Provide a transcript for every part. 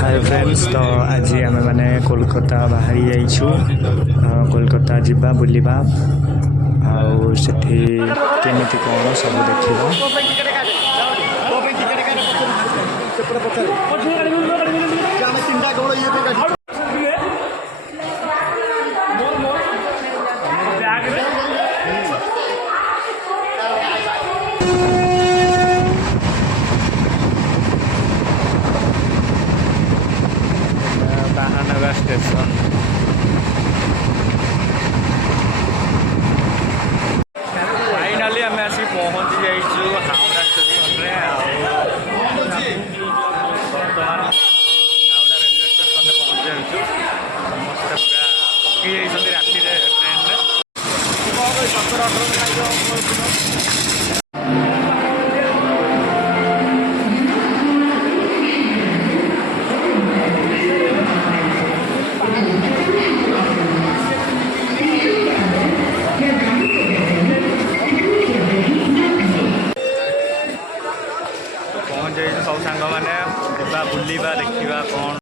Hi friends तो आज आम मैंने कोलकाता बाहरी जाइछु कोलकाता जीवा बुलिबा आउ सेठी केमिति कोन सब देखिबा बाहानगर स्टेशन फाइनाली आम आसी पहुँची जाइछु हावड़ा स्टेशन रे बर्तमान हावड़ा रेलवे स्टेशन में पहुँच जाइछु समस्त पूरा पकई जाइछन्ति राति रे ट्रेन रे 17-18 पहुँच जाइए सब सांग मैंने बुलवा देखा कौन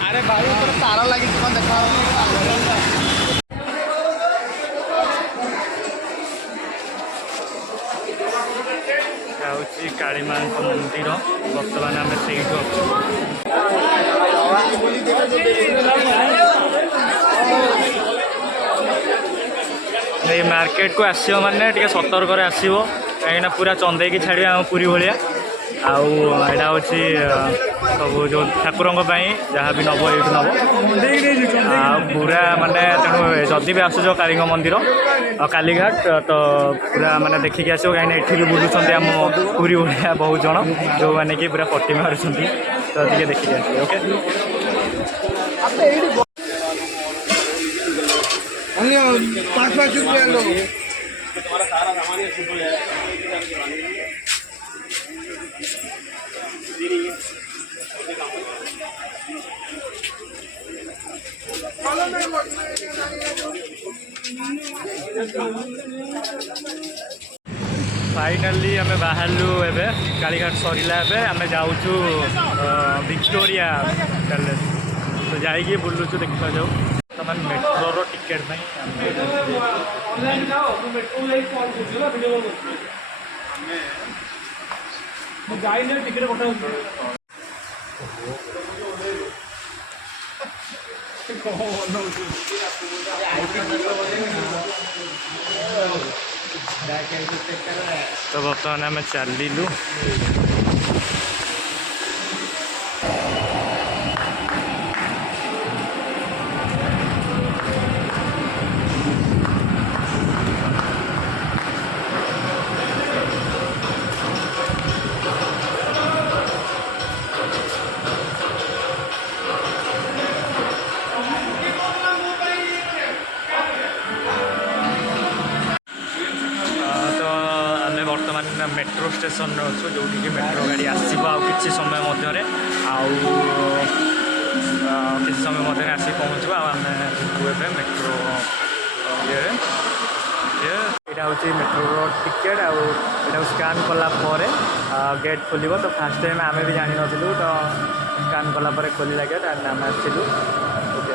अरे बाबू तार लगी देखा हूँ कालीमा मंदिर बर्तमान आम से मार्केट को आसो माने टे सतर्क आसो कहीं पूरा चंदेकी छाड़ आम पूरी भाया आईटा हूँ सब जो ठाकुर जहाँ भी नब ये नब पूरा मानने तेणु जदि भी आसुच काली मंदिर कालीघाट तो पूरा मानने देखिकी आसो कहीं ये भी बुलूँ आम पूरी भाया बहुत जन जो मैंने कि पूरा पट्टी मार तो ये देखिए आस ओके फाइनाली आम बाहरलु एवं कालीघाट सरला आम जाऊँ विक्टोरिया पैलेस तो जाइए बुलुचु देखा जाऊ तो मेट्रो टिकेट तो बर्तमान आम चलू मेट्रो स्टेशन अच्छु जो कि मेट्रो गाड़ी आसो कि समय मध्य किसी समय मध्य आसी पहुँचू आम मेट्रो ये हूँ मेट्रो टिकेट आउ स्कान कलापर गेट खोल तो फास्ट टाइम आम भी जान नु तो स्कान कलापर खोल गेट आम आसलु ओके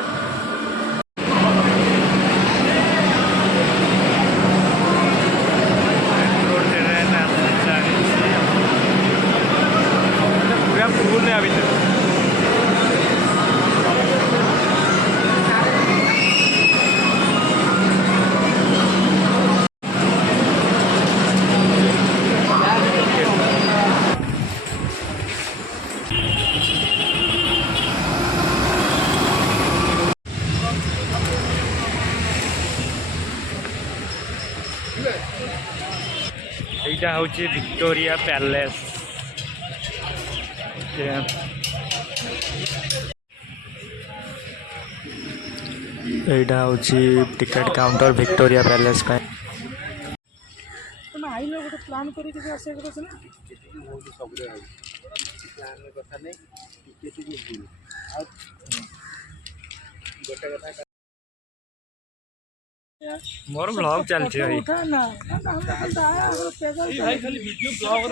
फूल अभी यहाँ हूँ विक्टोरिया पैलेस यहाँ हूँ ticket counter Victoria palace. Plan କରିକି କିଛି ଆସିବା କଥା ସିନା। ପ୍ଲାନ୍ କଥା ନାହିଁ ଟିକେ ଟିକେ ଭୁଲ ଆଉ ଗୋଟେ କଥା मोर ब्लॉग चलती है उठा ना भाई खाली वीडियो ब्लॉगर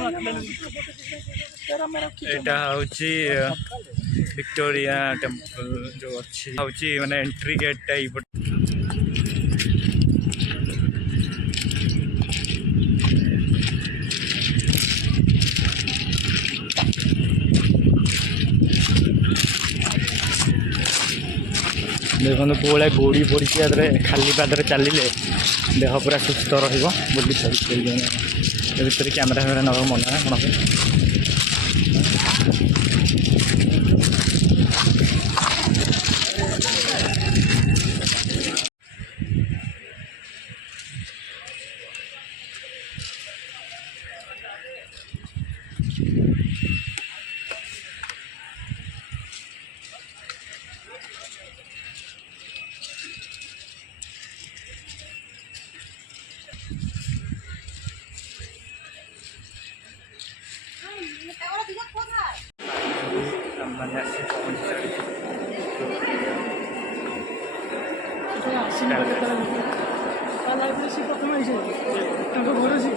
एटा होची विक्टोरिया टेंपल जो अच्छी होची माने एंट्री गेट टाइप देखो कौड़ा गोड़ी पड़ी खाली पादरे चलिए देह पूरा सुस्थ रही कैमेरा फैमेरा नवा मना है कौन मैंने लाइब्रेरी से प्रथम घर से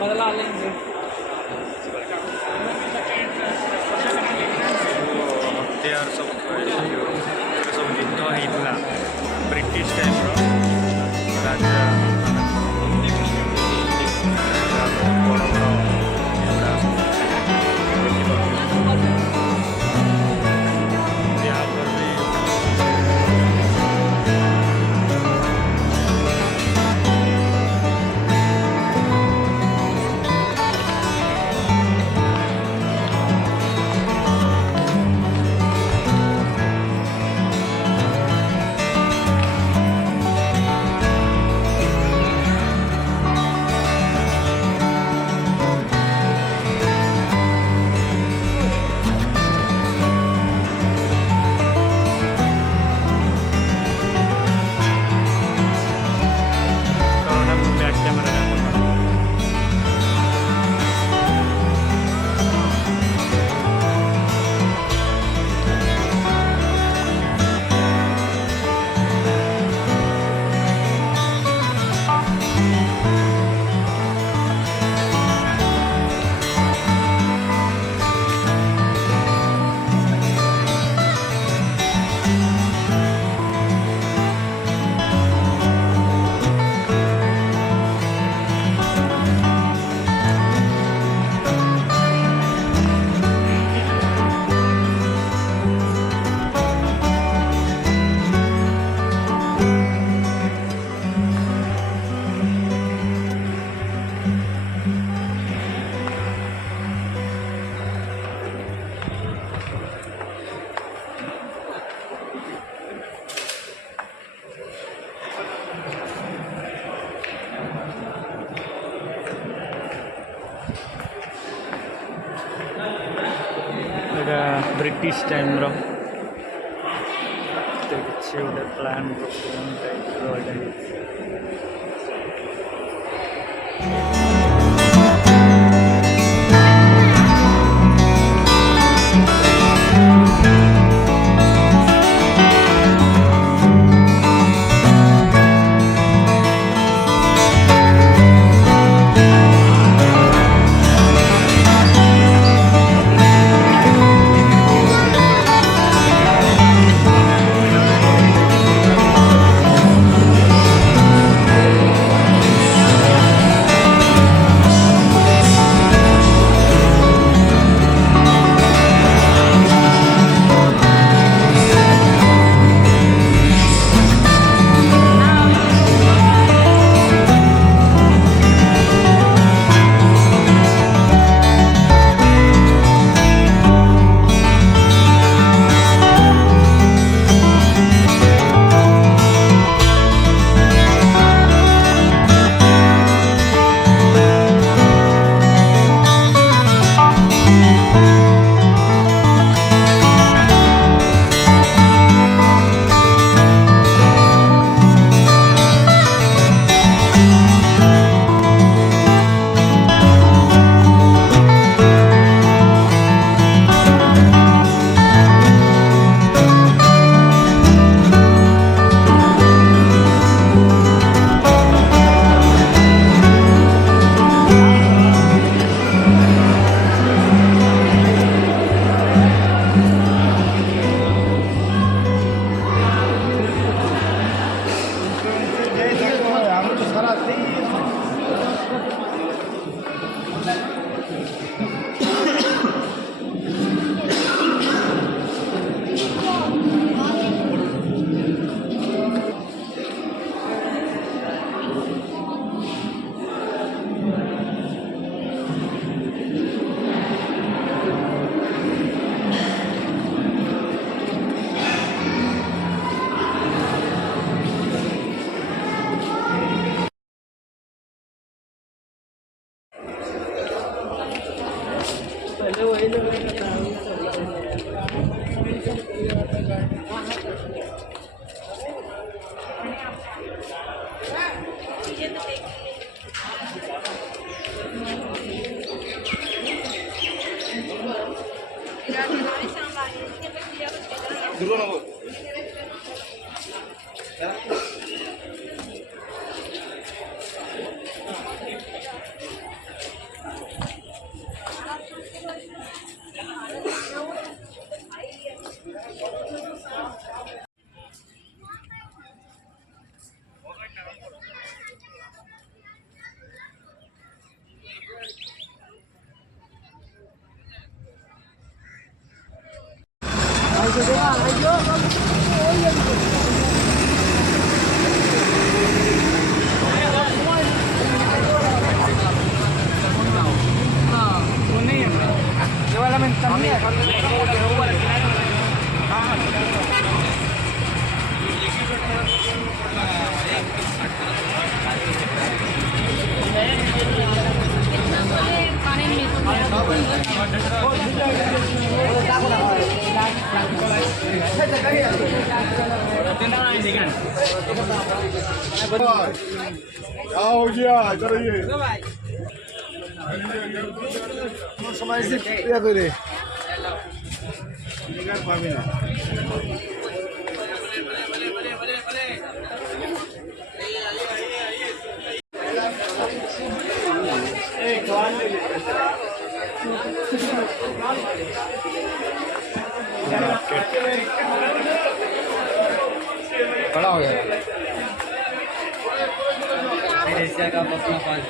बदला लेंगे हथियार सब सब युद्ध होता ब्रिटिश टाइम राजा बड़ ब्रिटिश टाइम किसी गोटे प्लान आओ जी इधर आइए समय से क्या करे निकाल पावे ना बड़ा हो गया एशिया का अपना पाँच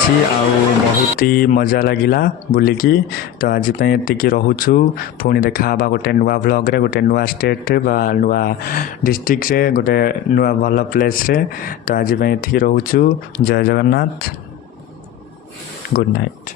ଚାଲିଛି ଆଉ ବହୁତ ହି ମଜା ଲାଗିଲା ବୁଲିକି। ତ ଆଜି ପାଇଁ ଏତିକି ରହୁଛୁ। ପୁଣି ଦେଖା ହେବା ଗୋଟେ ନୂଆ ବ୍ଲଗ୍ରେ, ଗୋଟେ ନୂଆ ଷ୍ଟେଟ୍ରେ ବା ନୂଆ ଡିଷ୍ଟ୍ରିକ୍ଟରେ, ଗୋଟେ ନୂଆ ଭଲ ପ୍ଲେସ୍ରେ। ତ ଆଜି ପାଇଁ ଏତିକି ରହୁଛୁ। ଜୟ ଜଗନ୍ନାଥ, ଗୁଡ୍ ନାଇଟ୍।